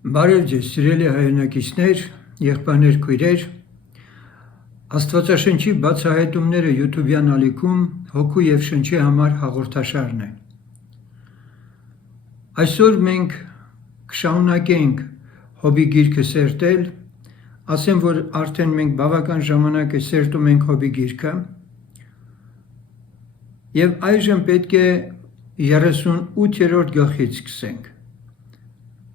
Բարև ձեզ, սիրելի հայրենակիցներ, եղբայրներ, քույրեր, Աստվածաշնչի բացահայտումները YouTube-յան ալիքում հոգու և շնչի համար հաղորդաշարն է։ Այսօր մենք կշարունակենք Հոբի գիրքը սերտել, ասեմ, որ արդեն մենք բավական ժամանակ է սերտում ենք Հոբի գիրքը, և այժմ պետք է 38-րդ գլխից սկսենք։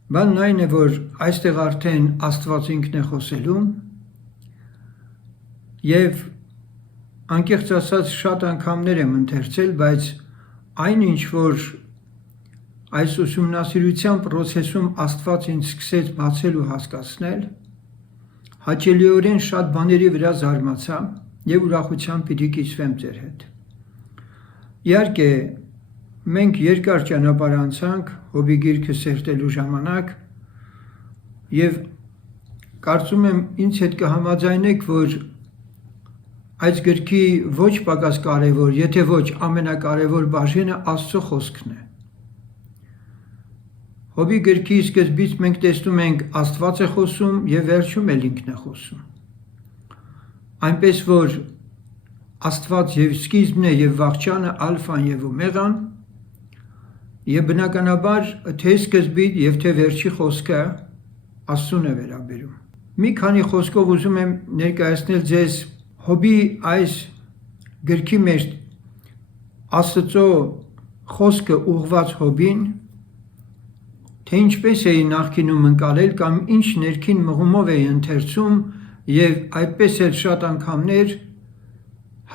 Բանն այն է, որ այստեղ արդեն Աստված ինքն է խոսելու և անկեղծ ասած շատ անգամներ եմ ընթերցել, բայց այն ինչ որ այս ուսումնասիրության պրոցեսում Աստված ինձ սկսեց բացել ու հասկացնել, հաճելիորեն շատ բաների վրա զարմացա և ուրախությամբ պիտի կիսվեմ ձեր հետ։ Իհարկե, մենք երկար ճանապարհ անցանք Հոբի գիրքը սերտելու ժամանակ և կարծում եմ ինձ հետ կհամաձայնեք, որ այս գրքի ոչ պակաս կարևոր, եթե ոչ ամենակարևոր բաժինը Աստծո խոսքն է։ Հոբի գրքի սկզբից մենք տեսնում ենք Աստված է խոսում և վերջում էլ ինքն է խոսում։ Այնպես որ Աստված և սկիզբն է և վախճանը, ալֆան և օմեգան, և բնականաբար թե սկզբի և թե վերջի խոսքը Աստծուն է վերաբերում։ Մի քանի խոսքով ուզում եմ ներկայացնել ձեզ Հոբի այս գրքի մեջ Աստծո խոսքը ուղղված Հոբին, թե ինչպես էի նախկինում ընկալել կամ ինչ ներքին մղումով էի ընթերցում և այդպես էլ շատ անգամներ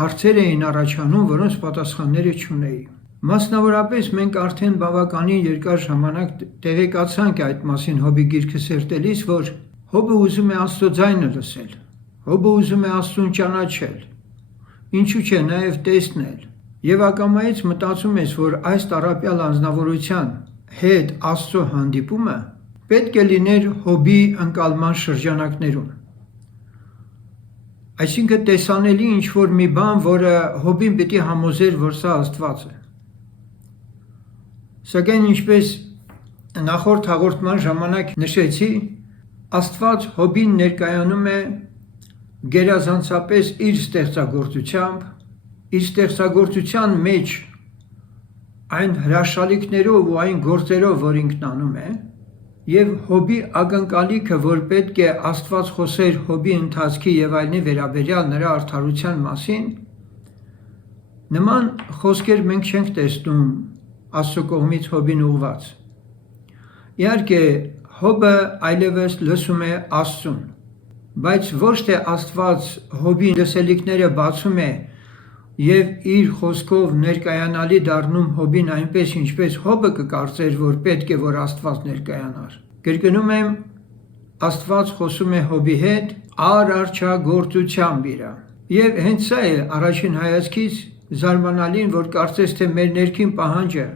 հարցեր էին առաջանում, որոնց պատասխանները չունեի։ Մասնավորապես մենք արդեն բավականին երկար ժամանակ տեղեկացանք այդ մասին Հոբի գիրքը սերտելիս, որ Հոբը ուզում է Աստծո ձայնը լսել, Հոբը ուզում է Աստծուն ճանաչել, ինչու չէ նաև տեսնել, և ակամայից մտածում ես, որ այս տառապյալ անձնավորության հետ Աստծո հանդիպումը պետք է լիներ Հոբի ընկալման շրջանակներում։ Այսինքն տեսանելի ինչ-որ մի բան, որը Հոբին պիտի համոզեր, որ սա Աստված է։ Սակայն ինչպես նախորդ հաղորդման ժամանակ նշեցի, Աստված Հոբին ներկայանում է գերազանցապես իր ստեղծագործությամբ, իր ստեղծագործության մեջ այն հրաշալիքներով ու այն գործերով, որ ինքն անում է, և Հոբի ակնկալիքը, որ պետք է Աստված խոսեր Հոբի ընթացքի և այլնի վերաբերյալ նրա արդարության մասին, նման խոսքեր մենք չենք տեսնում Աստծո կողմից Հոբին ուղղված։ Իհարկե, Հոբը այլևս լսում է Աստծուն, բայց ոչ թե Աստված Հոբի լսելիքները բացում է և իր խոսքով ներկայանալի դառնում Հոբին այնպես, ինչպես Հոբը կկարծեր, որ պետք է, որ Աստված ներկայանար։ Կրկնում եմ, Աստված խոսում է Հոբի հետ արարչագործությամբ իր։ Եվ հենց սա է առաջին հայացքից զարմանալին, որ կարծես թե մեր ներքին պահանջը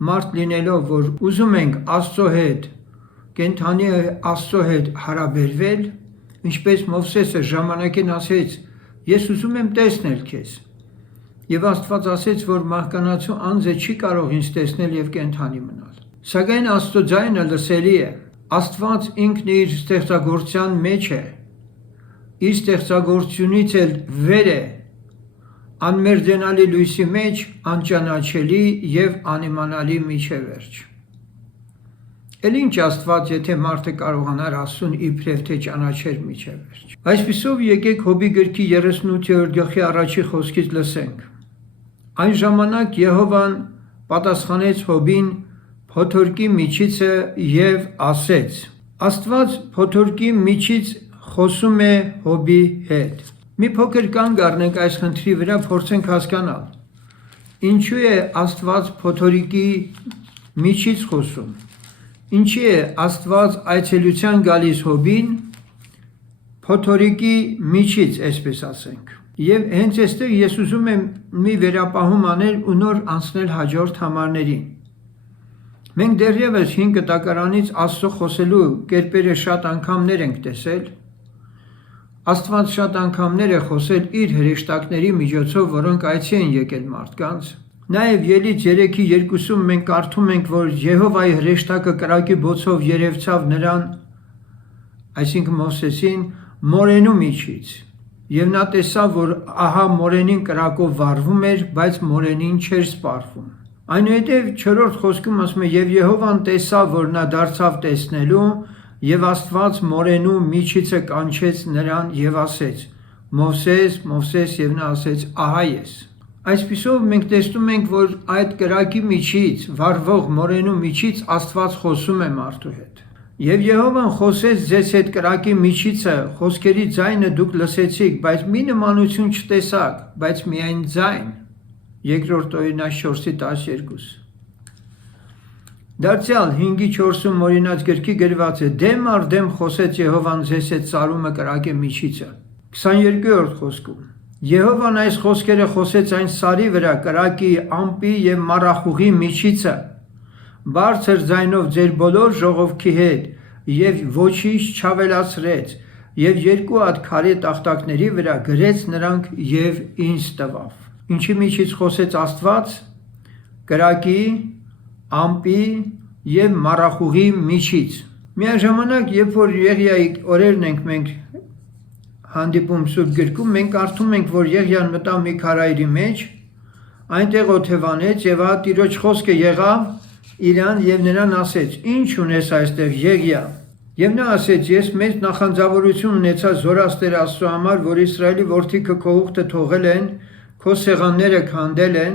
մարդ լինելով, որ ուզում ենք Աստծո հետ, կենդանի Աստծո հետ հարաբերվել, ինչպես Մովսեսը ժամանակին ասեց, ես ուզում եմ տեսնել քեզ, և Աստված ասեց, որ մահկանացու անձը չի կարող ինձ տեսնել և կենդանի մնալ։ Սակայն Աստծո ձայնը լսելի է, Աստված ինքն իր ստեղծագործության մեջ է, իր ստեղծագործությունից էլ վեր է, անմերձենալի լույսի մեջ, անճանաչելի և անիմանալի մինչև վերջ։ Էլ ինչ Աստված, եթե մարդը կարողանար Աստծուն իբրև թե ճանաչեր մինչև վերջ։ Այսպիսով եկեք Հոբի գրքի 38-րդ գլխի առաջի խոսքից լսենք։ Այն ժամանակ Եհովան պատասխանեց Հոբին փոթորկի միջիցը և ասեց։ Աստված փոթորկի միջից խոսում է Հոբի հետ։ Մի փոքր կանգ առնենք այս խնդրի վրա, փորձենք հասկանալ, ինչու է Աստված փոթորիկի միջից խոսում, ինչի է Աստված այցելության գալիս Հոբին փոթորիկի միջից, այսպես ասենք։ Եվ հենց այստեղ ես ուզում եմ մի վերապահում անել ու նոր անցնել հաջորդ համարներին։ Մենք դեռևս 5 տակարանից Աստծո խոսելու կերպերը շատ անգամներ ենք տեսել։ Աստված շատ անգամներ է խոսել իր հրեշտակների միջոցով, որոնք այցի են եկել մարդկանց, Նաև Ելից 3:2-ում մենք կարդում ենք, որ Եհովայի հրեշտակը կրակի բոցով երևցավ նրան, այսինքն Մովսեսին, մորենու միջից, եւ նա տեսավ, որ ահա մորենին կրակով վառվում էր, բայց մորենին չէր սպառվում։ Այնուհետև 4-րդ խոսքում ասում է, եւ Եհովան տեսավ, որ նա դարձավ տեսնելու, եւ Աստված մորենու միջիցը կանչեց նրան եւ ասեց. Մովսես, Մովսես, եւ նա ասեց. ահա ես։ Այսպիսով մենք տեսնում ենք, որ այդ կրակի միջից, վառվող մորենու միջից Աստված խոսում է մարդու հետ։ Եվ Եհովան խոսեց ձեզ հետ կրակի միջիցը, խոսքերի ձայնը դուք լսեցիք, բայց մի նմանություն չտեսաք, բայց միայն ձայն։ Երկրորդ Օրինաց 4:12։ Դարձյալ 5:4-ում Օրինաց գրքի գրված է. դեմ առ դեմ խոսեց Եհովան ձեզ հետ սարումը կրակի միջիցը։ 22-րդ խոսքում Եհովան այս խոսքերը խոսեց այն սարի վրա կրակի, ամպի եւ մառախուղի միջիցը, բարձր ձայնով ձեր բոլոր ժողովքի հետ եւ ոչինչ չավելացրեց եւ երկու հատ քարե տախտակների վրա գրեց նրանք եւ ինձ տվավ։ Ինչի միջից խոսեց Աստված? Կրակի, ամպի եւ մառախուղի միջից։ Միաժամանակ, երբ որ Եղիայի օրերն ենք մենք հանդիպում Սուրբ գրքում, մենք կարդում ենք, որ Եղիան մտավ մի քարայրի մեջ, այնտեղ օթևանեց եւ ահա Տիրոջ խոսքը եղավ իրան եւ նրան ասեց. ինչ ունես այստեղ Եղիա։ Եվ նա ասեց. ես մեծ նախանձավորություն ունեցա զորաստեր Աստծո համար, որ Իսրայելի որդիքը քո ուխտը թողել են, քո սեղանները քանդել են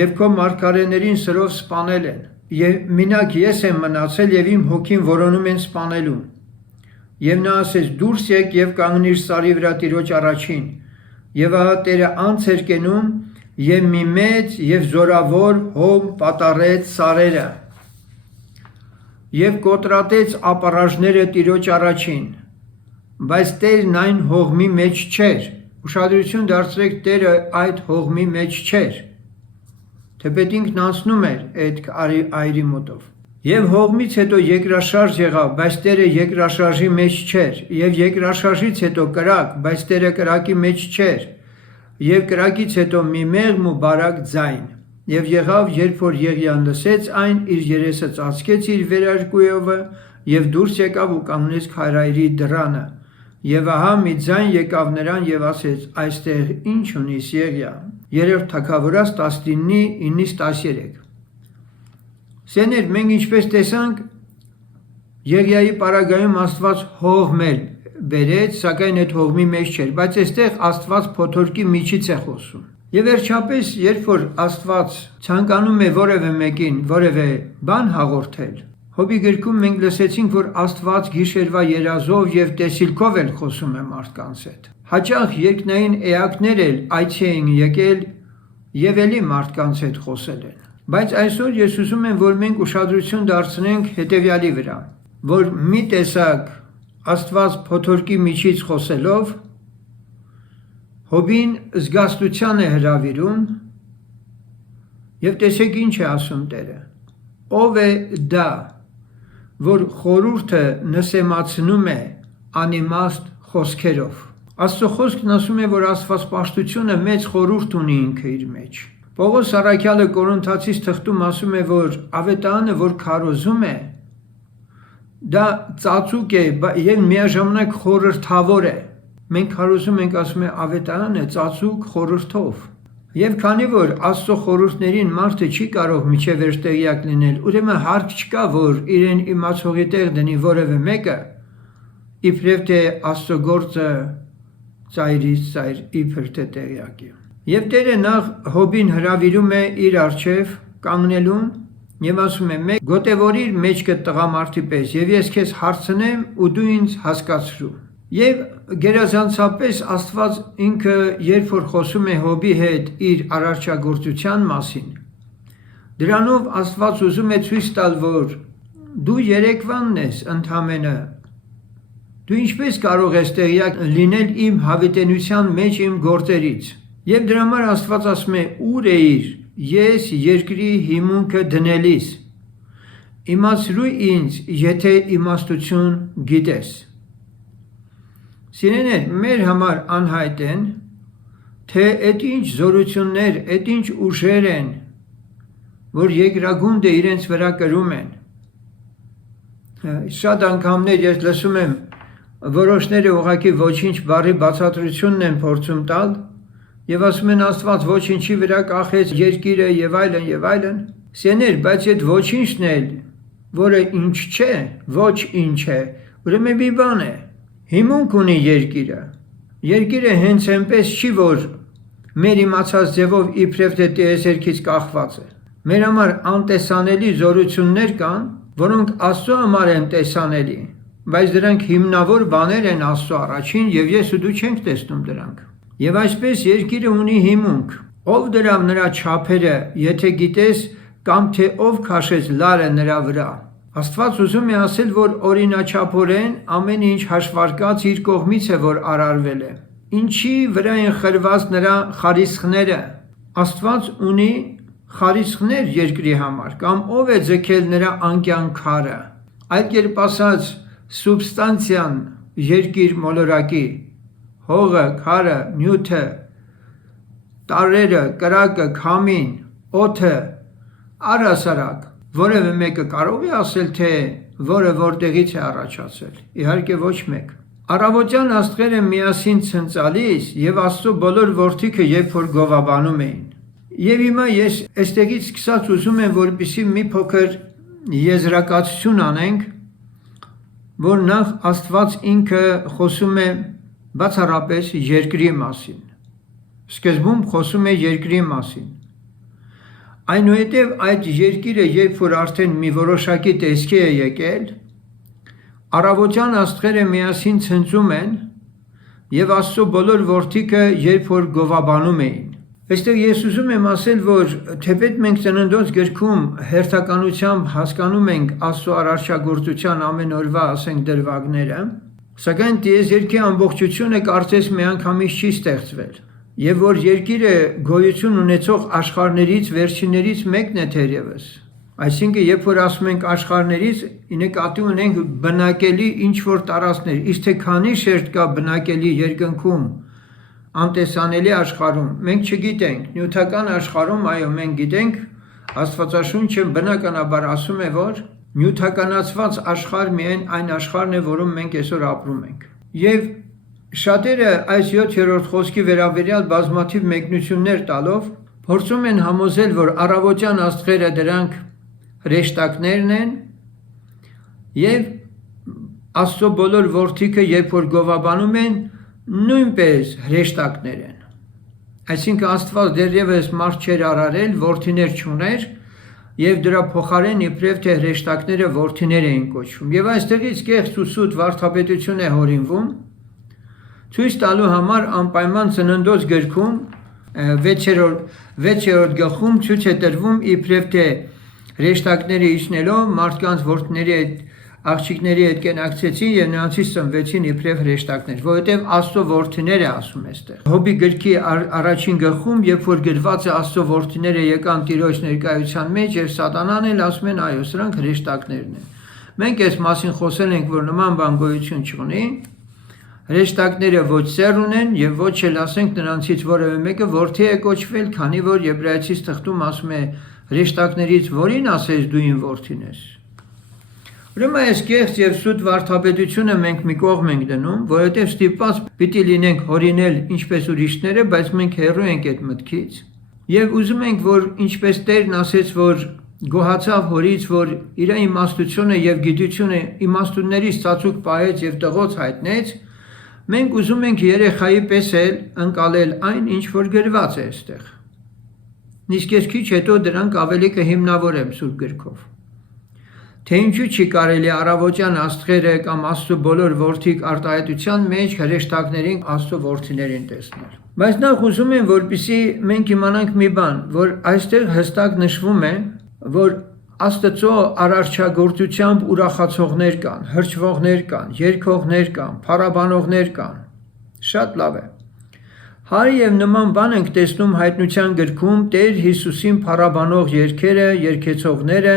եւ քո մարգարեներին սրով սպանել են։ Եվ մենակ ես եմ մնացել եւ իմ հոգին որոնում են սպանելուն։ Եվ նա ասեց. դուրս եկ եւ կանգնիր սարի վրա Տիրոջ առաջին։ Եվ ահա Տերը անց էր կենում եւ մի մեծ եւ զորավոր հոմ պատառեց սարերը եւ կոտրատեց ապառաժները Տիրոջ առաջին, բայց Տերն այն հողմի մեջ չէր։ Ուշադրություն դարձրեք, Տերը այդ հողմի մեջ չէր, թեպետ ինքն անցնում էր այդ այրի մոտով։ Եվ հողմից հետո երկրաշարժ եղավ, բայց Տերը երկրաշարժի մեջ չէր, եւ երկրաշարժից հետո կրակ, բայց Տերը կրակի մեջ չէր, եւ կրակից հետո մի մեղմ ու բարակ ձայն։ Եվ եղավ, երբ որ Եղիան լսեց այն, իր երեսը ծածկեց իր վերարկուովը եւ դուրս եկավ ու կանգնեց քարայրի դռանը։ Եվ ահա մի ձայն եկավ նրան եւ ասեց. այստեղ ինչ ունիս Եղիա։ 3-րդ Թագավորաց 19:9-13։ Սեներ, մենք ինչպես տեսանք, Եղիայի պարագայում Աստված հողմ էլ բերեց, սակայն այդ հողմի մեջ չէր, բայց այստեղ Աստված փոթորկի միջից է խոսում։ Եվ վերջապես, երբ որ Աստված ցանկանում է որևէ մեկին որևէ բան հաղորդել, Հոբի գրքում մենք լսեցինք, որ Աստված գիշերվա երազով եւ տեսիլքով էլ խոսում է մարդկանց հետ։ Հաճախ երկնային էակներ էլ այցի են եկել եւ ելի մարդկանց հետ խոսել են։ Բայց այսօր ես ուզում եմ, որ մենք ուշադրություն դարձնենք հետեւյալի վրա, որ մի տեսակ Աստված փոթորկի միջից խոսելով Հոբին զգաստության է հրավիրում եւ տեսեք ինչ է ասում Տերը. ով է դա, որ խորհուրդը նսեմացնում է անիմաստ խոսքերով։ Աստծո խոսքն ասում է, որ աստվածպաշտությունը մեծ խորհուրդ ունի ինքը իր մեջ։ Պողոս առաքյալը Կորինթացիս թղթում ասում է, որ ավետարանը, որ քարոզում է, դա ծածուկ է եւ միաժամանակ խորհրդավոր է։ Մենք քարոզում ենք, ասում է, ավետարանը ծածուկ խորհրդով։ Եվ քանի որ Աստծո խորհուրդներին մարդը չի կարող միջև վերջտեղյակ լինել, ուրեմն հարկ չկա, որ իրեն իմացողի տեղ դնի որևէ մեկը, իբրև թե Աստծո գործը ծայրից ծայր իբր թե տեղյակ է։ Եվ Տերը նախ Հոբին հրավիրում է իր առջև կանգնելուն եւ ասում է. մեկ գոտեվորիր մեջքը տղամարդի պես եւ ես քեզ հարցնեմ ու դու ինձ հասկացրու։ Եվ գերազանցապես Աստված ինքը երբ որ խոսում է Հոբի հետ իր արարչագործության մասին, դրանով Աստված ուզում է ցույց տալ, որ դու երեկվանն ես ընդամենը, դու ինչպես կարող ես տեղյակ լինել իմ հավիտենության մեջ իմ գործերից։ Եվ դրա համար Աստված ասում է. ուր էիր ես երկրի հիմունքը դնելիս, իմացրու ինձ, եթե իմաստություն գիտես։ Սիրելիներ, մեր համար անհայտ են թե այդ ինչ զորություններ, այդ ինչ ուժեր են, որ երկրագունդը իրենց վրա կրում են։ Շատ անգամներ ես լսում եմ, որոշները ուղղակի ոչինչ բառի բացատրությունն են փորձում տալ եւ ասում են Աստված ոչինչի վրա կախեց երկիրը եւ այլն եւ այլն։ Սեներ, բայց այդ ոչինչն էլ, որը ինչ չէ, ոչ ինչ է, ուրեմն մի բան է։ Հիմունք ունի երկիրը։ Երկիրը հենց այնպես չի, որ մեր իմացած ձևով իբրև թե տիեզերքից կախված է։ Մեր համար անտեսանելի զորություններ կան, որոնք Աստծո համար են տեսանելի, բայց դրանք հիմնավոր բաներ են Աստծո առաջին եւ ես ու դու չենք տեսնում դրանք։ Եվ այսպես երկիրը ունի հիմունք։ Ով դրավ նրա չափերը, եթե գիտես, կամ թե ով քաշեց լարը նրա վրա։ Աստված ուզում է ասել, որ օրինաչափորեն ամեն ինչ հաշվարկած իր կողմից է, որ արարվել է։ Ինչի վրա են խրված նրա խարիսխները։ Աստված ունի խարիսխներ երկրի համար, կամ ով է ձգել նրա անկյան քարը։ Այլ կերպ ասած, սուբստանցիան երկիր մոլորակի, հողը, քարը, նյութը, տարրերը, կրակը, քամին, օդը, առհասարակ, որևէ մեկը կարող է ասել, թե որը որտեղից է առաջացել։ Իհարկե ոչ մեկ։ Առավոտյան աստղերը միասին ցնծալիս եւ Աստծո բոլոր որդիքը երբ որ գովաբանում էին։ Եվ հիմա ես այստեղից սկսած ուզում եմ, որպեսզի մի փոքր եզրակացություն անենք, որ նախ Աստված ինքը խոսում է բացառապես երկրի մասին։ Սկզբում խոսում է երկրի մասին։ Այնուհետև այդ երկիրը, երբ որ արդեն մի որոշակի տեսքի է եկել, առավոտյան աստղերը միասին ցնծում են եւ Աստծո բոլոր որդիքը երբ որ գովաբանում էին։ Այստեղ ես ուզում եմ ասել, որ թեպետ մենք Ծննդոց գրքում հերթականությամբ հասկանում ենք Աստծո արարչագործության ամեն օրվա, ասենք, դրվագները, սակայն տիեզերքի ամբողջությունը կարծես միանգամից չի ստեղծվել։ Եվ որ երկիրը գոյություն ունեցող աշխարհներից վերջիններից մեկն է թերևս։ Այսինքն, երբ որ ասում ենք աշխարհներից, նկատի ունենք բնակելի ինչ որ տարածքներ, իսկ թե քանի շերտ կա բնակելի երկնքում, անտեսանելի աշխարհում, մենք չգիտենք։ Նյութական աշխարհում, այո, մենք գիտենք, Աստվածաշունչը բնականաբար ասում է, որ նյութականացված աշխարհ միայն այն աշխարհն է, որում մենք այսօր ապրում ենք։ Եվ շատերը այս 7-րդ խոսքի վերաբերյալ բազմաթիվ մեկնություններ տալով փորձում են համոզել, որ առավոտյան աստղերը դրանք հրեշտակներն են եւ Աստծո բոլոր որդիքը երբ որ գովաբանում են նույնպես հրեշտակներ են։ Այսինքն Աստված դեռևս մարդ չէր արարել, որդիներ չուներ եւ դրա փոխարեն իբրև թե հրեշտակները որդիներ էին կոչվում։ Եվ այստեղից կեղծ ու սուտ վարդապետություն է հորինվում ցույց տալու համար անպայման Ծննդոց գրքում 6-րդ գլխում ցույց է տրվում իբրև թե հրեշտակները իջնելով մարդկանց որդիների հետ աղջիկների հետ կենակցեցին եւ նրանցից ծնվեցին իբրև հրեշտակներ, որովհետեւ Աստծո որդիներ է ասում այստեղ։ Հոբի գրքի առաջին գլխում, երբ որ գրված է Աստծո որդիները եկան Տիրոջ ներկայության մեջ եւ Սատանան էլ ասում են այո, սրանք հրեշտակներն են։ Մենք այս մասին խոսել ենք, որ նման բան գոյություն չունի։ Հրեշտակները ոչ սեր ունեն եւ ոչ էլ ասենք նրանցից որևէ մեկը որդի է կոչվել, քանի որ Եբրայեցիս թղթում ասում է հրեշտակներից որին ասես դու իմ որդին ես։ Ուրեմն այս կեղծ եւ սուտ վարդապետությունը մենք մի կողմ ենք դնում, որովհետեւ ստիպված պիտի լինենք հորինել ինչպես ուրիշները, բայց մենք հեռու ենք այդ մտքից եւ ուզում ենք, որ ինչպես Տերն ասեց, որ գոհացավ հորից, որ իր իմաստությունը եւ գիտությունը իմաստուններից ծածուկ պահեց եւ տղոց հայտնեց, մենք ուզում ենք երեխայի պես էլ ընկալել այն, ինչ որ գրված է այստեղ։ Իսկ ես քիչ հետո դրանք ավելի կհիմնավորեմ Սուրբ գրքով։ Թե ինչու չի կարելի առավոտյան աստղերը կամ Աստծո բոլոր որդիկ արտահայտության մեջ հրեշտակներին Աստծո որդիներին տեսնել։ Բայց նախ ուզում եմ, որպեսզի մենք իմանանք մի բան, որ այստեղ հստակ նշվում է, որ Աստծո արարչագործությամբ ուրախացողներ կան, հրճվողներ կան, երգողներ կան, փառաբանողներ կան։ Շատ լավ է։ Հարի եւ նման բան ենք տեսնում հայտնության գրքում Տեր Հիսուսին փառաբանող երգերը, երգեցողները,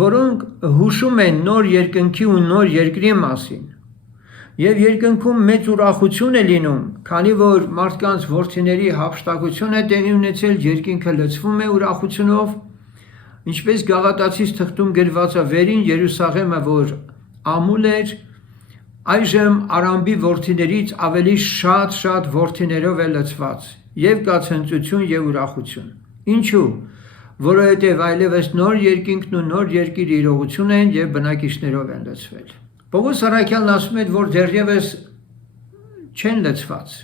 որոնք հուշում են նոր երկնքի ու նոր երկրի մասին։ Եվ երկնքում մեծ ուրախություն է լինում, քանի որ մարդկանց որդիների հափշտակություն է տեղի ունեցել, երկինքը լցվում է ուրախությունով, ինչպես Գաղատացիս թղթում գրված է վերին Երուսաղեմը, որ ամուլ էր, այժմ Արամբի որդիներից ավելի շատ որդիներով է լցված, եւ կա ցնծություն եւ ուրախություն։ Ինչու՞։ Որովհետև այլևս նոր երկինքն ու նոր երկիր իրողություն են եւ բնակիչներով են լցվել։ Պողոս առաքյալն ասում է, որ դեռևս չեն լցված։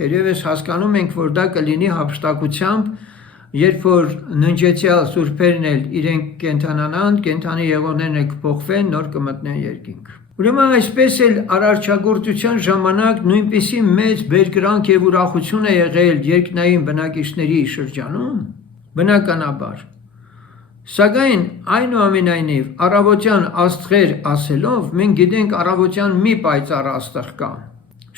Դեռևս հասկանում ենք, որ դա կլինի հափշտակությամբ, երբ որ ննջեցյալ սուրբերն էլ իրենք կենթանանան, կենթանի եղողներն էլ կփոխվեն, նոր կմտնեն երկինք։ Ուրեմն այսպես էլ արարչագործության ժամանակ նույնպիսի մեծ բերկրանք եւ ուրախություն է եղել երկնային բնակիչների շրջանում, բնականաբար։ Սակայն այնուամենայնիվ առավոտյան աստղեր ասելով մենք գիտենք առավոտյան մի պայծառ աստղ կա։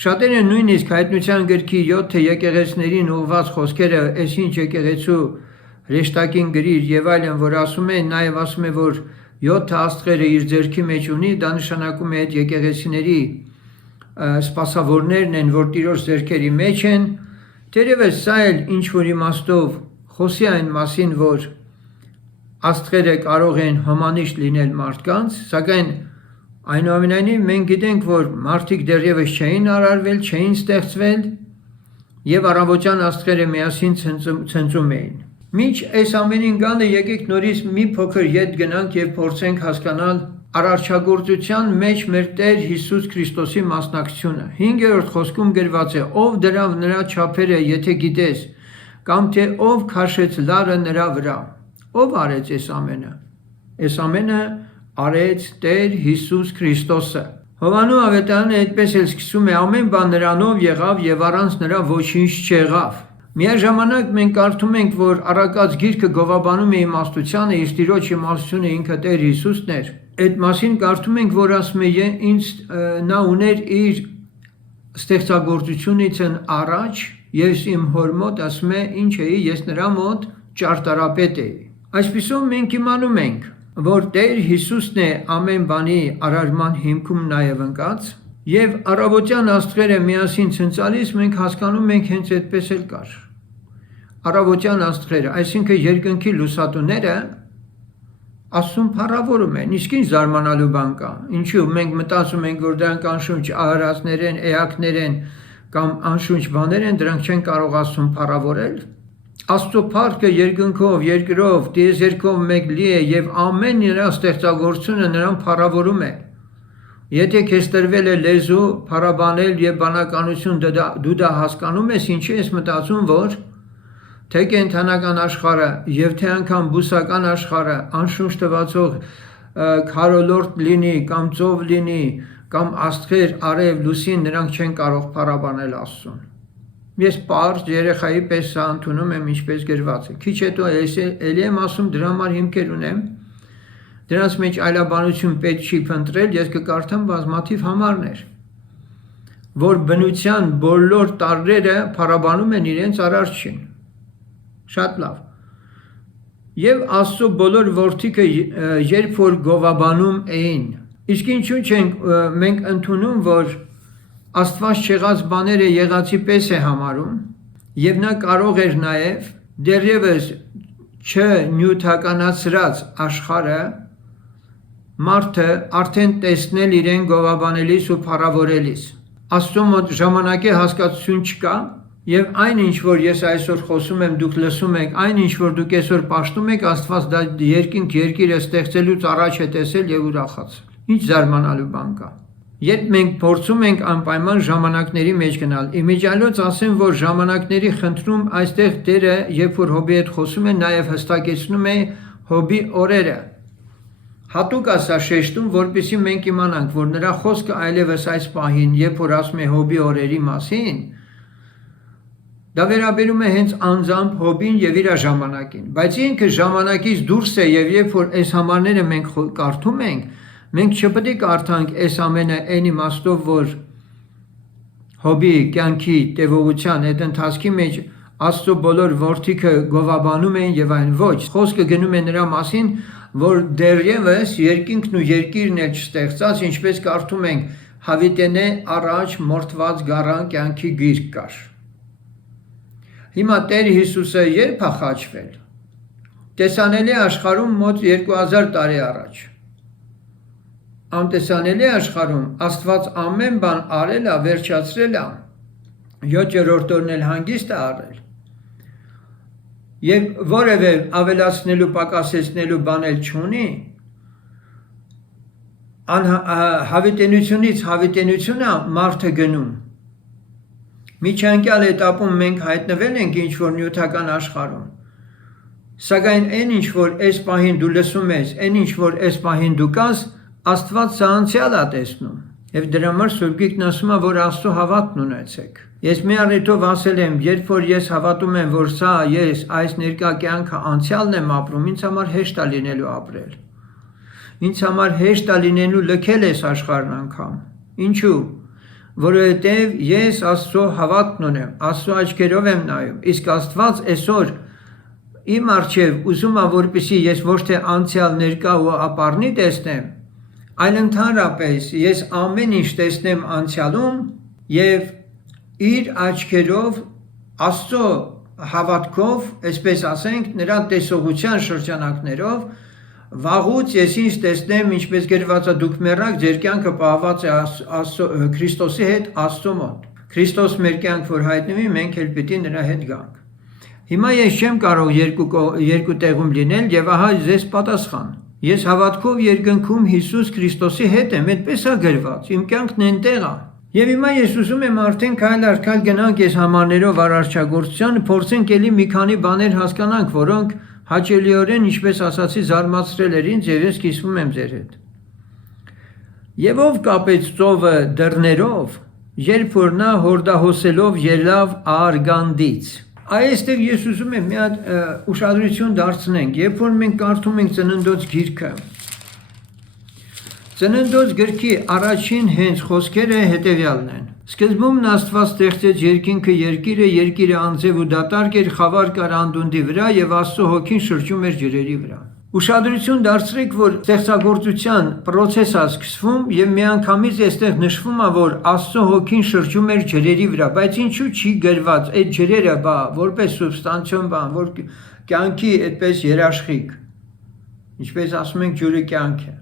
Շատերը նույնիսկ հայտնության գրքի 7 եկեղեցիներին ուղված խոսքերը այսինչ եկեղեցու հրեշտակին գրիր եւ այլն, որ ասում է, նաեւ ասում է, որ 7 աստղերը իր ձեռքի մեջ ունի, դա նշանակում է այդ եկեղեցիների սպասավորներն են, որ Տիրոջ ձեռքերի մեջ են։ Թերևս սա էլ ինչ որ իմաստով խոսի այն մասին, որ աստղերը կարող են հոմանիշ լինել մարդկանց, սակայն այնուամենայնիվ մենք գիտենք, որ մարդիկ դեռևս չէին արարվել, չէին ստեղծվել եւ առավոտյան աստղերը միասին ցնծում էին։ Մինչ այս ամենին գալը եկեք նորից մի փոքր ետ գնանք եւ փորձենք հասկանալ արարչագործության մեջ մեր Տեր Հիսուս Քրիստոսի մասնակցությունը։ 5-րդ խոսքում գրված է. ով դրավ նրա չափերը, եթե գիտես, կամ թե ով քաշեց լարը նրա վրա։ Ով արեց այս ամենը։ Այս ամենը արեց Տեր Հիսուս Քրիստոսը։ Հովանու ավետարանը այդպես էլ սկսում է. ամեն բան նրանով եղավ եւ առանց նրա ոչինչ չեղավ։ Միաժամանակ մենք կարդում ենք, որ առակած գիրքը գովաբանում է իմաստությանը, իսկ Տիրոջ իմաստությունը ինքը Տեր Հիսուսն էր։ Այդ մասին կարդում ենք, որ ասում է, նա ուներ իր ստեղծագործությունից առաջ, ես իմ հոր մոտ ասում է, ինչ էի, ես նրա մոտ ճարտարապետ էի։ Այսպիսով մենք իմանում ենք, որ Տեր Հիսուսն է ամեն բանի արարման հիմքում նաև ընկած, եւ առավոտյան աստղերը միասին ցնծալիս մենք հասկանում ենք հենց այդպես էլ կար։ Առավոտյան աստղերը, այսինքն երկնքի լուսատուները Աստծուն փառավորում են, իսկ ինչ զարմանալու բան կա։ Ինչու՞ մենք մտածում ենք, որ դրանք անշունչ ահարածներ են, էակներ են կամ անշունչ բաներ են, դրանք չեն կարող Աստծուն փառավորել։ Աստծո փառքը երկնքով, երկրով, տիեզերքով մեկ լի է եւ ամեն նրա ստեղծագործությունը նրան փառավորում է։ Եթե քեզ տրվել է լեզու փառաբանել եւ բանականություն, դու դա հասկանում ես, ինչի ես մտածում, որ թե կենթանական աշխարհը եւ թե անգամ բուսական աշխարհը անշունչ տվածող քարոլորտ լինի կամ ծով լինի կամ աստղեր, արև, լուսին, նրանք չեն կարող փառաբանել Աստծուն։ Ես պարզ երեխայի պես սա ընդունում եմ, ինչպես գրված է։ Քիչ հետո ելի եմ ասում, դրա համար հիմքեր ունեմ։ Դրանց մեջ այլաբանություն պետք չի փնտրել, ես կկարդամ բազմաթիվ համարներ, որ բնության բոլոր տարրերը փառաբանում են իրենց արարչին։ Շատ լավ։ Եվ Աստծո բոլոր որդիքը երբ որ գովաբանում էին, իսկ ինչու չենք մենք ընդունում, որ Աստված չեղած բաները եղածի պես է համարում, եւ նա կարող էր նաեւ դեռևս չնյութականացրած աշխարհը մարդը արդեն տեսնել իրեն գովաբանելիս ու փառավորելիս։ Աստծո մոտ ժամանակի հասկացություն չկա, եւ այն ինչ որ ես այսօր խոսում եմ, դուք լսում եք, այն ինչ որ դուք այսօր պաշտում եք, Աստված դա երկինք երկիրը ստեղծելուց առաջ է տեսել եւ ուրախացել։ Ինչ զարմանալու բան կա։ Երբ մենք փորձում ենք անպայման ժամանակների մեջ գնալ, իմիջիալոց ասեմ, որ ժամանակների խնդրում այստեղ Տերը, երբ որ Հոբի հետ խոսում է, նաեւ հստակեցնում է Հոբի օրերը։ Հատուկ ասա շեշտում, որպեսզի մենք իմանանք, որ նրա խոսքը այլևս այս պահին, երբ որ ասում է Հոբի օրերի մասին, դա վերաբերում է հենց անձամբ Հոբին եւ իր ժամանակին, բայց ինքը ժամանակից դուրս է եւ երբ որ այս համարները մենք կարդում ենք, մենք չպետք է կարդանք այս ամենը այն իմաստով, որ Հոբի կյանքի տևողության այդ ընթացքի մեջ Աստծո բոլոր որդիքը գովաբանում են եւ այն ոչ, խոսքը գնում է նրա մասին, որ դեռևս երկինքն ու երկիրն է չստեղծած, ինչպես կարդում ենք հավիտենե առաջ մորթված գառան կյանքի գիրք կար։ Հիմա Տեր Հիսուսը երբ է խաչվել։ Տեսանելի աշխարհում մոտ 2000 տարի առաջ։ Անտեսանելի աշխարհում Աստված ամեն բան արել է, վերջացրել է, 7-րդ օրն էլ հանգիստ է արել։ Եվ որևէ ավելացնելու, պակասեցնելու բան էլ չունի, հավիտենությունից հավիտենությունը մարդը գնում։ Միջանկյալ էտապում մենք հայտնվել ենք ինչ-որ նյութական աշխարհում, սակայն այն ինչ-որ այս պահին դու լսում ես, այն ինչ-որ այս պահին դու կաս, Աստված սա անցյալ է տեսնում, եւ դրա համար Սուրբ Գիրքն ասում է, որ Աստծո հավատն ունեցեք։ Ես մի առիթով ասել եմ, երբ որ ես հավատում եմ, որ սա ես այս ներկա կյանքը անցյալն եմ ապրում, ինձ համար հեշտ է լինելու ապրել։ Ինձ համար հեշտ է լինելու լքել այս աշխարհն անգամ։ Ինչու՞։ Որովհետև ես Աստծո հավատն ունեմ, Աստծո աչքերով եմ նայում, իսկ Աստված այսօր իմ առջև ուզում է, որպեսզի ես ոչ թե անցյալ, ներկա ու ապառնի տեսնեմ, այլ ընդհանրապես ես ամեն ինչ տեսնեմ անցյալում եւ իր աչքերով Աստծո հավատքով, այսպես ասենք, նրա տեսողության շրջանակներով վաղուց ես ինչ տեսնեմ, ինչպես գրված է, դուք մեռաք, ձեր կյանքը պահված է Քրիստոսի հետ Աստծո մոտ։ Քրիստոս մեր կյանք որ հայտնվի, մենք էլ պիտի նրա հետ գանք։ Հիմա ես չեմ կարող երկու տեղում լինել եւ ահա ձեզ պատասխան։ Ես հավատքով երկնքում Հիսուս Քրիստոսի հետ եմ, այդպես է գրված, իմ կյանքն այնտեղ է։ Եվ հիմա ես ուզում եմ արդեն քայլ առ քայլ գնանք այս համարներով արարչագործության, փորձենք ելի մի քանի բաներ հասկանանք, որոնք հաճելիորեն, ինչպես ասացի, զարմացրել էր ինձ եւ ես կիսվում եմ ձեր հետ։ Եվ ով կապեց ծովը դռներով, երբ որ նա հորդահոսելով ելավ Արգանդից։ Այստեղ ես ուզում եմ մի հատ ուշադրություն դարձնենք, երբ որ մենք կարդում ենք Ծննդոց գիրքը։ Ծննդոց գրքի առաջին հենց խոսքերը հետևյալն են. Սկզբում Աստված ստեղծեց երկինքը, երկիրը, երկիրը անձև ու դատարկ էր, խավար կար անդունդի վրա եւ Աստծո հոգին շրջում էր ջրերի վրա։ Ուշադրություն դարձրեք, որ ստեղծագործության process-ը սկսվում եւ միանգամից այստեղ նշվում է, որ Աստծո հոգին շրջում էր ջրերի վրա, բայց ինչու չի գրված այդ ջրերը, որպես սուբստանցիոն բան, որ կյանքի այդպես երաշխիք, ինչպես ասում ենք, ջուրը կյանք է։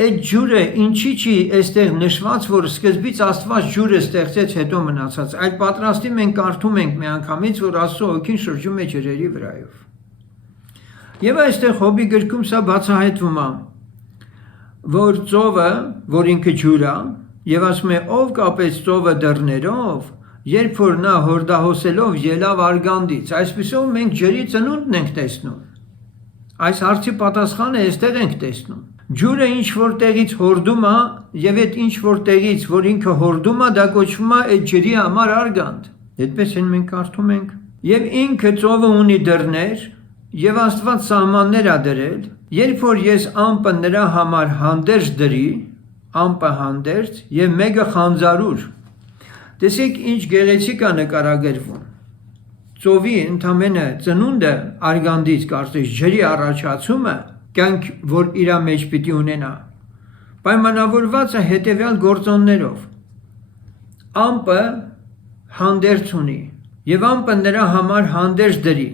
Այդ ջուրը ինչի չի այստեղ նշված, որ սկզբից Աստված ջուրը ստեղծեց, հետո մնացած, այլ պատրաստի մենք կարդում ենք միանգամից, որ Աստծո հոգին շրջում է ջրերի վրայով։ Եվ այստեղ Հոբի գրքում սա բացահայտվում է, որ ծովը, որ ինքը ջուր է, եւ ասում է, ով կապեց ծովը դռներով, երբ որ նա հորդահոսելով ելավ Արգանդից, այսպիսով մենք ջրի ծնունդն ենք տեսնում։ Այս հարցի պատասխանը այստեղ ենք տեսնում։ Ջուրը ինչ որ տեղից հորդում է, եւ այդ ինչ որ տեղից, որ ինքը հորդում է, դա կոչվում է այդ ջրի համար Արգանդ։ Այդպես են մենք կարդում ենք։ Եվ ինքը ծովը ունի դռներ, եւ Աստված սահմաններ ա դրել, երբ որ ես ամպը նրա համար հանդերձ դրի, ամպը հանդերձ եւ մեկը խանձարուր։ Տեսեք ինչ գեղեցիկ է նկարագրվում։ Ծովի ընդամենը ծնունդը Արգանդից կարծես ջրի առաջացումը կյանք, որ իր մեջ պիտի ունենա, պայմանավորված է հետևյալ գործոններով։ Ամպը հանդերձ ունի եւ ամպը նրա համար հանդերձ դրի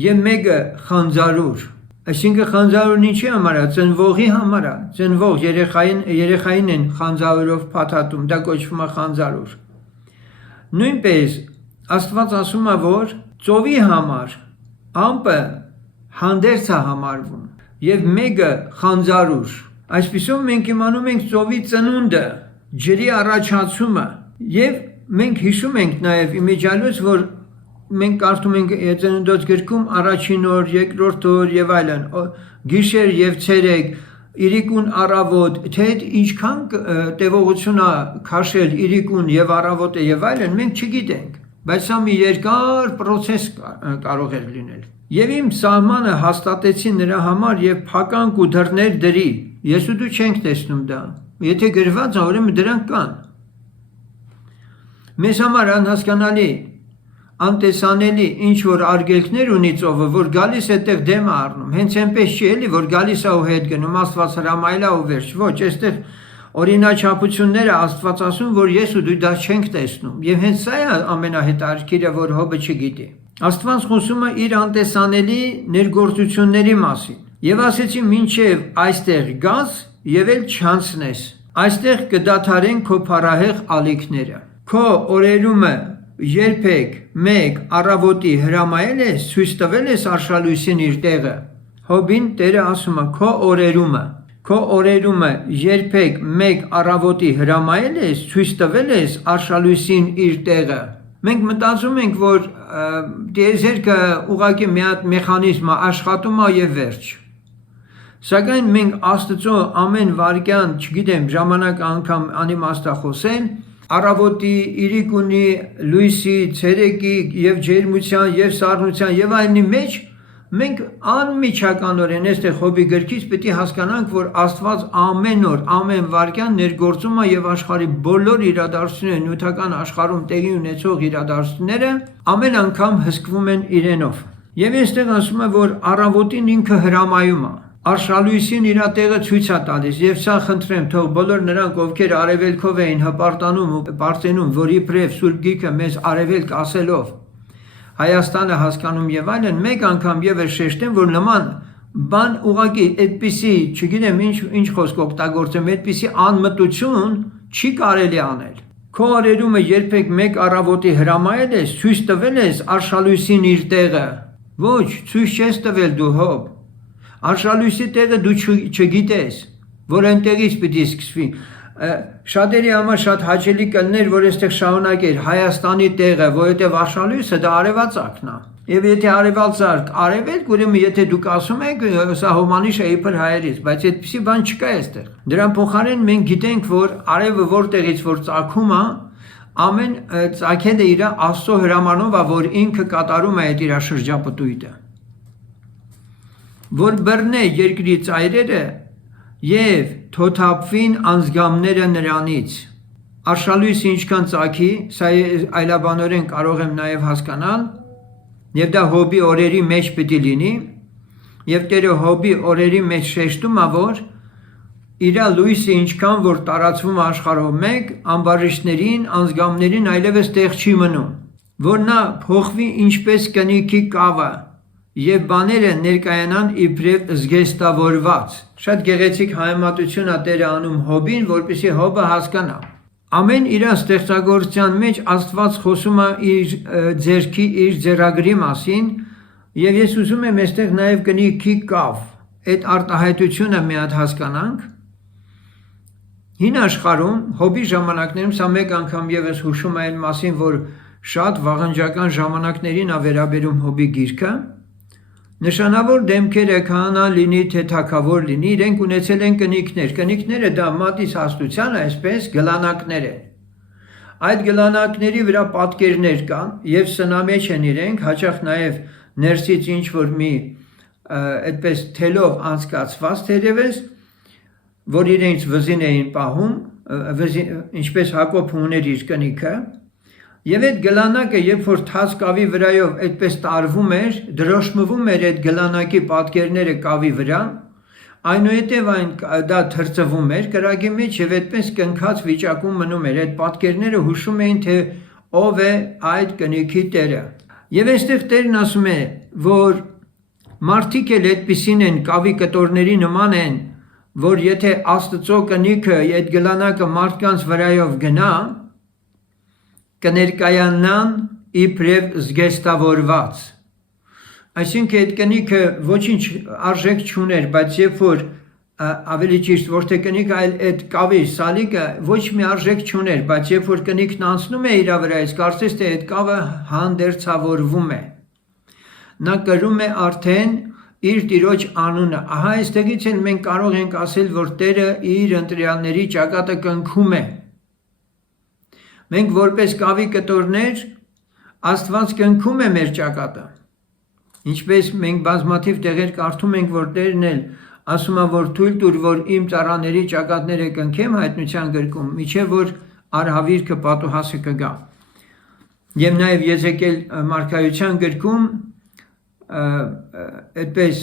եւ մեկը խանձարուր, այսինքն խանձարուրն ինչի համար է, ծնվողի համար է, ծնվող երեխային են խանձարուրով փաթաթում, դա կոչվում է խանձարուր։ Նույնպես Աստված ասում է, որ ծովի համար ամպը հանդերձ է համարվում եւ մեկը խանձարուր։ Այսպիսով մենք իմանում ենք ծովի ծնունդը, ջրի առաջացումը եւ մենք հիշում ենք նաեւ իմիջիալուց, որ մենք կարդում ենք Ծննդոց գրքում առաջին օր, երկրորդ օր եւ այլն, գիշեր եւ ցերեկ, իրիկուն առավոտ, թե ինչքան տևողություն է քաշել իրիկուն եւ առավոտը եւ այլն, մենք չգիտենք, բայց սա մի երկար process կարող է լինել։ Եվ իմ սահմանը հաստատեցի նրա համար եւ փականք ու դռներ դրի։ Ես ու դու չենք տեսնում դա։ Եթե գրված է, ուրեմն դրանք կան։ Մեզ համար անհասկանալի, անտեսանելի ինչ որ արգելքներ ունի ծովը, որ գալիս այդտեղ դեմ է առնում։ Հենց այնպես չի էլի, որ գալիս է ու հետ գնում, Աստված հրամայել է ու վերջ։ Ոչ, այստեղ օրինաչափությունները Աստված ասում, որ ես ու դու դա չենք տեսնում, եւ հենց սա է ամենահետաքրքիրը, որ Հոբը չգիտի։ Աստված խոսում է իր անտեսանելի ներգործությունների մասին, եւ ասեցի մինչեւ այստեղ գաս եւ էլ չանցնես, այստեղ կդադարեն քո փառահեղ ալիքները, քո օրերումը երբեք մեկ առավոտի հրամայել ես, ցույց տվել ես արշալույսին իր տեղը։ Հոբին Տերը ասում է քո օրերումը երբեք մեկ առավոտի հրամայել ես, ցույց տվել ես արշալույսին իր տեղը։ Մենք մտածում ենք, որ դիեզերքը ուղղակի մի հատ մեխանիզմ է, աշխատում է եւ վերջ։ Սակայն մենք Աստծո ամեն վարքյան, չգիտեմ, ժամանակ անգամ անիմաստախոսեն, առավոտի, իրիկունի, լույսի, ցերեկի եւ ջերմության եւ սառնության եւ այլնի մեջ մենք անմիջականորեն այստեղ Հոբի գրքից պետք է հասկանանք, որ Աստված ամեն օր, ամեն վարքյան ներգործում է եւ աշխարհի բոլոր իրադարձությունները, նյութական աշխարհում տեղի ունեցող իրադարձությունները ամեն անգամ հսկվում են իրենով։ Եվ այստեղ ասում է, որ առավոտին ինքը հրամայում է, արշալույսին իր տեղը ցույց է տալիս, եւ սա խնդրեմ, թող բոլոր նրանք, ովքեր արևելքով էին հպարտանում ու պարծենում, որ իբրև Սուրբ Գիրքը մեզ արևելք ասելով Հայաստանը հասկանում եւ այլն, մեկ անգամ եւս շեշտեմ, որ նման բան ուղղակի այդպիսի, չգիտեմ ինչ խոսք օգտագործեմ, այդպիսի անմտություն չի կարելի անել։ Քո օրերումը երբեք մեկ առավոտի հրամայել ես, ցույց տվել ես արշալույսին իր տեղը։ Ոչ, ցույց չես տվել դու Հոբ։ Արշալույսի տեղը դու չգիտես, որ այնտեղից պիտի սկսվի։ Շատերի համար շատ հաճելի կլներ, որ այստեղ շարունակեր Հայաստանի տեղը, որովհետև արշալույսը դա արևածագն է։ Եվ եթե արևածագ արևելք, ուրեմն եթե դուք ասում եք, սա հոմանիշ է իբր հայերից, բայց այդպիսի բան չկա այստեղ։ Դրան փոխարեն մենք գիտենք, որ արևը որտեղից որ ծագում է, ամեն ծագելը իր Աստծո հրամանով է, որ ինքը կատարում է այդ իր շրջապտույտը։ Որ բռնե երկրի ծայրերը եւ թոթափվին անձգամները նրանից։ Արշալույսը ինչքան ծագի, սա այլաբանորեն կարող եմ նաեւ հասկանալ, եւ դա Հոբի օրերի մեջ պիտի լինի, եւ Տերը Հոբի օրերի մեջ շեշտում է, որ իր լույսը ինչքան որ տարածվում աշխարհով մեկ, ամբարիշտներին, անձգամներին այլևս տեղ չի մնում, որ նա փոխվի ինչպես կնիքի կավը եւ բաները ներկայանան իբրև զգեստավորված։ Շատ գեղեցիկ հայմատություն է Տերը անում Հոբին, որպեսզի Հոբը հասկանա։ Ամեն իր ստեղծագործության մեջ Աստված խոսում է իր ձեռքի, իր ձեռագրի մասին, եւ ես ուզում եմ այստեղ նաեւ կնիքի կավ, այդ արտահայտությունը մի հատ հասկանանք։ Հին աշխարհում Հոբի ժամանակներում սա մեկ անգամ եւս հուշում է այն մասին, որ շատ վաղնջական ժամանակներին է վերաբերում Հոբի գիրքը։ Նշանավոր դեմքերը քահանա լինի, թե թագավոր լինի, իրենք ունեցել են կնիկներ։ Կնիկները դա մատից հաստության, այսպես գլանակներ են։ Այդ գլանակների վրա պատկերներ կան եւ սնամեջ են իրենք, հաճախ նաեւ ներսից ինչ որ մի այդպես թելով անցկացված թերևս, որ իրենց վզին էին պահում, ինչպես Հակոբ ուներ իր կնիկը։ Եվ այդ գլանակը, երբ որ թաց կավի վրայով այդպես տարվում էր, դրոշմվում էր այդ գլանակի պատկերները կավի վրա, այնուհետև այն դա թրծվում էր կրակի մեջ եւ այդպես կնքած վիճակում մնում էր։ Այդ պատկերները հուշում էին, թե ով է այդ կնիքի տերը։ Եվ այստեղ Տերն ասում է, որ մարդիկ էլ այդպիսին են, կավի կտորների նման են, որ եթե Աստծո կնիքը այդ գլանակը մարդկանց վրայով գնա, կներկայանան իբրև զգեստավորված։ Այսինքն այդ կնիքը ոչինչ արժեք չուներ, բայց երբ որ ավելի ճիշտ ոչ թե կնիքը, այլ այդ կավի սալիկը ոչ մի արժեք չուներ, բայց երբ որ կնիկն անցնում է իր վրայից, կարծես թե այդ կավը հանդերձավորվում է։ Նա կրում է արդեն իր տիրոջ անունը։ Ահա այստեղից էլ մենք կարող ենք ասել, որ Տերը իր ընտրյալների ճակատը կնքում է։ Մենք որպես կավի կտորներ Աստված կնքում է մեր ճակատը։ Ինչպես մենք բազմաթիվ տեղեր կարդում ենք, որ Տերն էլ ասում է, որ թույլ տուր, որ իմ ծառաների ճակատները կնքեմ Հայտնության գրքում, միջև որ արհավիրքը պատուհասը կգա։ Եվ նաև Եզեկիել մարգարեության գրքում այդպես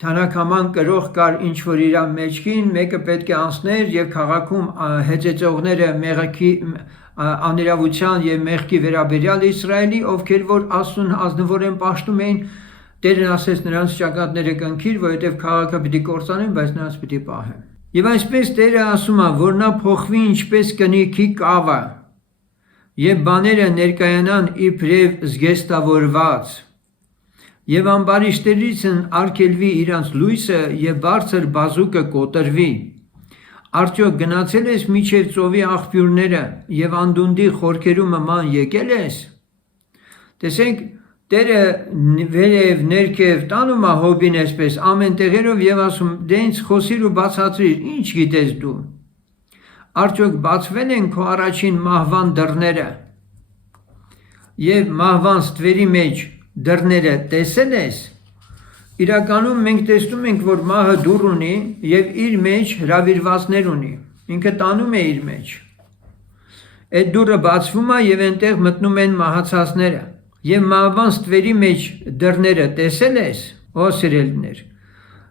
թանաքաման կրող կար ինչ որ իր մեջքին, մեկը պետք է անցներ եւ քաղաքում հեծեծողները մեղքի անիրավության եւ մեղքի վերաբերյալ Իսրայելի, ովքեր որ Աստծուն ազնվորեն պաշտում էին, Տերն ասեց նրանց ճակատները կնքիր, որովհետեւ քաղաքը պիտի կործանեն, բայց նրանց պիտի պահեն։ Եվ այսպես Տերը ասում է, որ նա փոխվի ինչպես կնիքի կավը, եւ բաները ներկայանան իբրև զգեստավորված, եւ ամբարիշտերից արգելվի իրանց լույսը եւ բարձր բազուկը կոտրվի։ Արդյոք գնացել ես միջև ծովի աղբյուրները եւ անդունդի խորքերու մման եկել ես։ Տեսեք, Տերը վերև ներքև տանում է Հոբին այսպես ամեն տեղերով եւ ասում դե ինձ խոսիր ու բացատրիր, ինչ գիտես դու։ Արդյոք բացվել են քո առաջին մահվան դռները եւ մահվան ստվերի մեջ դռները տեսել ես։ Իրականում մենք տեսնում ենք, որ մահը դուռ ունի եւ իր մեջ հրավիրվածներ ունի։ Ինքը տանում է իր մեջ։ Այդ դուռը բացվում է եւ այնտեղ մտնում են մահացածները։ Եվ մահվան ստվերի մեջ դռները տեսել ես, ո սիրելիներ։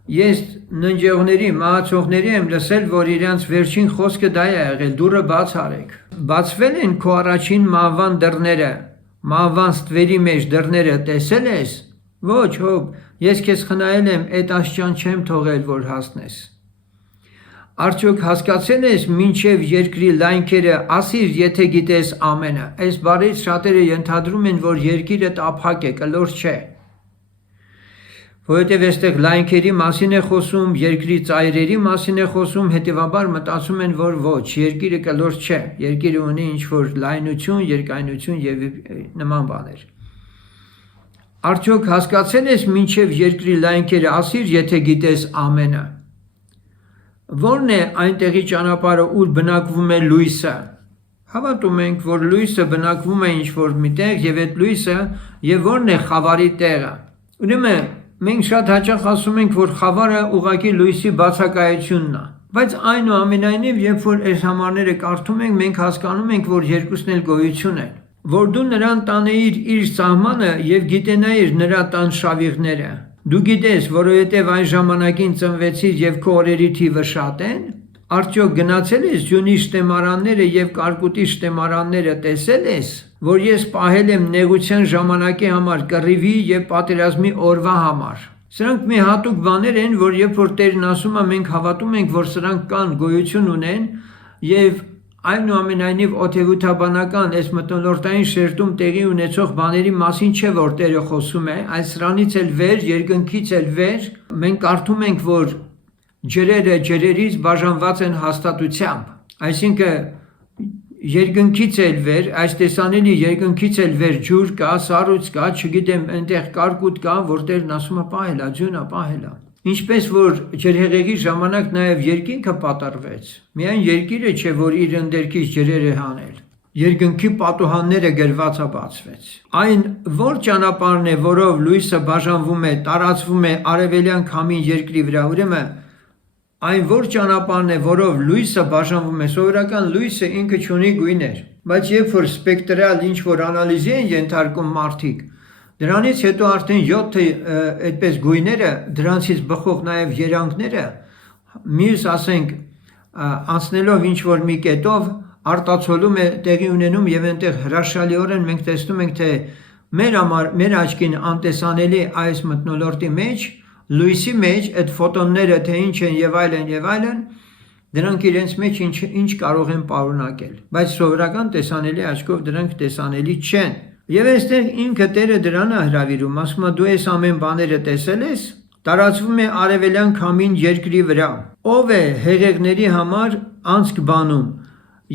Ես ննջողների, մահացողների եմ լսել, որ իրանց վերջին խոսքը դա է եղել, դուռը բաց արեք։ Բացվել են քո առաջին մահվան դռները, մահվան ստվերի մեջ դռները տեսել ես։ Ոչ, Հոբ, ես քեզ խնայել եմ, այդ աշճան չեմ թողել, որ հասնես։ Արդյոք հասկացել ես մինչև երկրի լայնքերը ասիր, եթե գիտես ամենը։ Այս բառից շատերը ենթադրում են, որ երկիրը տափակ է, կլոր չէ։ Որովհետև այստեղ լայնքերի մասին է խոսում, երկրի ծայրերի մասին է խոսում, հետևաբար մտածում են, որ ոչ, երկիրը կլոր չէ։ Երկիրը ունի ինչ-որ լայնություն, երկայնություն եւ նման բաներ։ Արդյոք հասկացել ես մինչև երկրի լայնքերը ասիր, եթե գիտես ամենը։ Որն է այնտեղի ճանապարհը, ուր բնակվում է լույսը։ Հավատում ենք, որ լույսը բնակվում է ինչ-որ միտեղ եւ այդ լույսը եւ որն է խավարի տեղը։ Ուրեմն մենք շատ հաճախ ասում ենք, որ խավարը ուղղակի լույսի բացակայությունն է, բայց այնուամենայնիվ, երբ որ այս համարները կարդում ենք, մենք հասկանում ենք, որ երկուսն էլ գոյություն են, որ դու նրան տանեիր իր սահմանը եւ գիտենայիր նրա տան շավիղները։ Դու գիտես, որովհետև այն ժամանակին ծնվեցիր եւ քո օրերի թիվը շատ են, արդյոք գնացել ես ջունի շտեմարանները եւ կարկուտի շտեմարանները տեսել ես, որ ես պահել եմ նեղության ժամանակի համար, կռիվի եւ պատերազմի օրվա համար։ Սրանք մի հատուկ բաներ են, որ երբ որ Տերն ասում է, մենք հավատում ենք, որ սրանք կան, գոյություն ունեն եւ այնուամենայնիվ օթևութաբանական այս մթնոլորտային շերտում տեղի ունեցող բաների մասին չէ, որ Տերը խոսում է, այլ սրանից էլ վեր, երկնքից էլ վեր, մենք կարդում ենք, որ ջրերը ջրերից բաժանված են հաստատությամբ, այսինքն երկնքից էլ վեր, այս տեսանելի երկնքից էլ վեր ջուր կա, սառույց կա, չգիտեմ, այնտեղ կարկուտ կա, որ Տերն ասում է պահելա, ջունը պահելա։ Ինչպես որ ջրհեղեղի ժամանակ նաև երկինքը պատառվեց, միայն երկիրը չէ, որ իր ընդերքից ջրերը հանել, երկնքի պատուհանները գրվածա բացվեց։ Այն որ ճանապարհն է, որով լույսը բաժանվում է, տարածվում է արևելյան քամին երկրի վրա, ուրեմն այն որ ճանապարհն է, որով լույսը բաժանվում է, սովորական լույսը ինքը չունի գույներ, բայց երբ որ սպեկտրալ ինչ որ անալիզի են ենթարկում մարդիկ, դրանից հետո արդեն 7 այդպես գույները, դրանցից բխող նաև երանգները, մյուս ասենք անցնելով ինչ որ մի կետով արտացոլում է տեղի ունենում եւ այնտեղ հրաշալիորեն մենք տեսնում ենք, թե մեր աչքին անտեսանելի այս մթնոլորտի մեջ, լույսի մեջ այդ ֆոտոնները թե ինչ են եւ այլն, դրանք իրենց մեջ ինչ կարող են պարունակել, բայց սովորական տեսանելի աչքով դրանք տեսանելի չեն։ Եվ այստեղ ինքը Տերը դրան է հրավիրում, ասում է դու այս ամեն բաները տեսել ես, տարածվում է արևելյան քամին երկրի վրա, ով է հեղեղների համար անցք բանում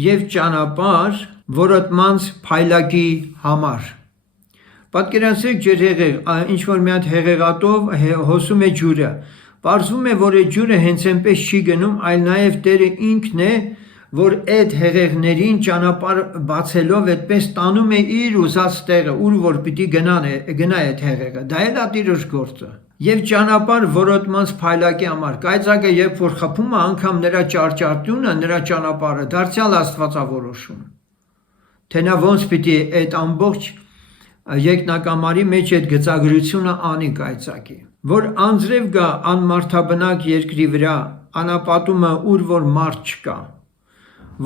եւ ճանապարհ որոտմանց փայլակի համար։ Պատկերացրեք ջրհեղեղ, ինչ որ մի հատ հեղեղատով հոսում է ջուրը, պարզվում է, որ այդ ջուրը հենց այնպես չի գնում, այլ նաեւ Տերը ինքն է, որ այդ հեղեղներին ճանապարհ բացելով այդպես տանում է իր ուզած տեղը, ուր որ պիտի գնա այդ հեղեղը։ Դա էլ է Տիրոջ գործը։ Եվ ճանապարհ որոտմանց փայլակի համար, կայծակը երբ որ խփում է, անգամ նրա ճարճարտյունը, նրա ճանապարհը դարձյալ Աստվածավորոշում։ Թե նա ոնց պիտի այդ ամբողջ երկնակամարի մեջ այդ գծագրությունը անի կայծակի։ որ անձրև գա անմարդաբնակ երկրի վրա, անապատումը ուր որ մարդ չկա,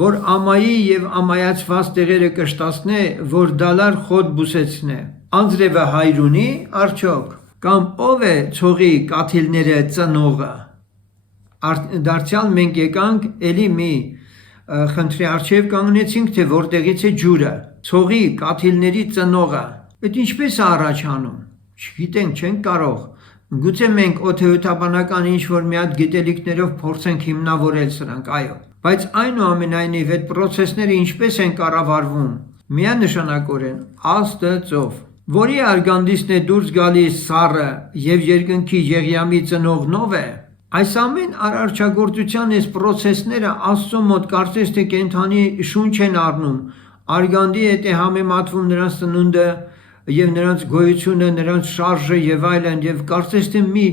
որ ամայի և ամայացված տեղերը կշտացնե, որ դալար խոտ բուսեցնե, անձրևը հայր ունի, արդյոք, կամ ով է ցողի կաթիլները ծնողը, դարձյալ մենք եկանք էլի մի խնդրի առջև կանգնեցինք, թե որտեղից է ջուրը, ցողի կաթիլների ծնողը, այդ ինչպես է առաջանում, չգիտենք, չենք կարող, գուցե մենք օդեհութաբանական ինչ-որ մի հատ գիտելիքներով փորձենք հիմնավորել սրանք, այո, բայց այնուամենայնիվ այդ պրոցեսները ինչպես են կառավարվում, միանշանակորեն Աստծով, որի արգանդիցն է դուրս գալիս սառը և երկնքի Եղիամի ծնողնով է, այս ամեն արարչագործության այս պրոցեսները Աստծո մոտ կարծես թե կենդանի շունչ են առնում, արգանդի հետ է համեմատվում նրանց ծնունդը և նրանց գոյությունը, նրանց շարժը և այլն, և կարծես թե մի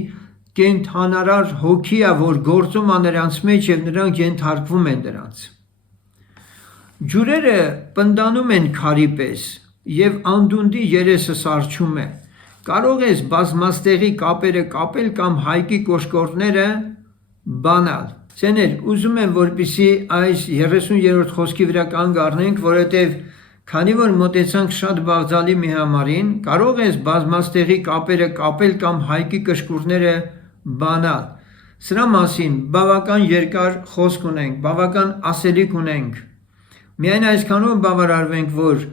կենդանարար հոգի է, որ գործում է նրանց մեջ և նրանք ենթարկվում են դրանց։ Ջուրերը պնդանում են քարի պես և անդունդի երեսը սառչում է, կարող ես բազմաստեղի կապերը կապել կամ հայկի կոշկորները բանալ։ Սեներ, ուզում եմ, որպեսզի այս 30-րդ խոսքի վրա կանգ առնենք, որովհետև քանի որ մոտեցանք շատ բաղձալի մի համարին, կարող ես բազմաստեղի կապերը կապել կամ հայկի կշկուրները բանալ։ Սրա մասին բավական երկար խոսք ունենք, բավական ասելիք ունենք։ Միայն այսքանով բավարարվենք, որ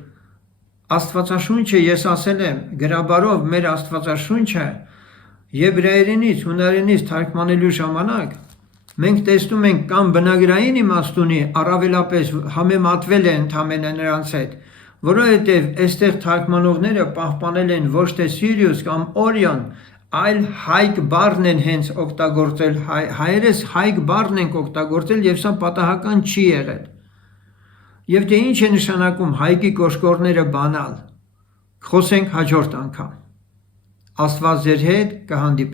Աստվածաշունչը, ես ասել եմ, գրաբարով մեր Աստվածաշունչը եբրայերենից, հունարենից թարգմանելու ժամանակ մենք տեսնում ենք կամ բնագրային իմաստ ունի, առավելապես համեմատվել է ընդամենը նրանց հետ, որովհետև այստեղ թարգմանողները պահպանել են ոչ թե Սիրիուս կամ Օրիոն, այլ հայկ բառն են հենց օգտագործել, հայերս հայկ բառն ենք օգտագործել և սա պատահական չի եղել։ Եվ թե ինչ է նշանակում հայկի կոշկորները բանալ, խոսենք հաջորդ անգամ։ Աստված ձեր հետ կհանդիպե։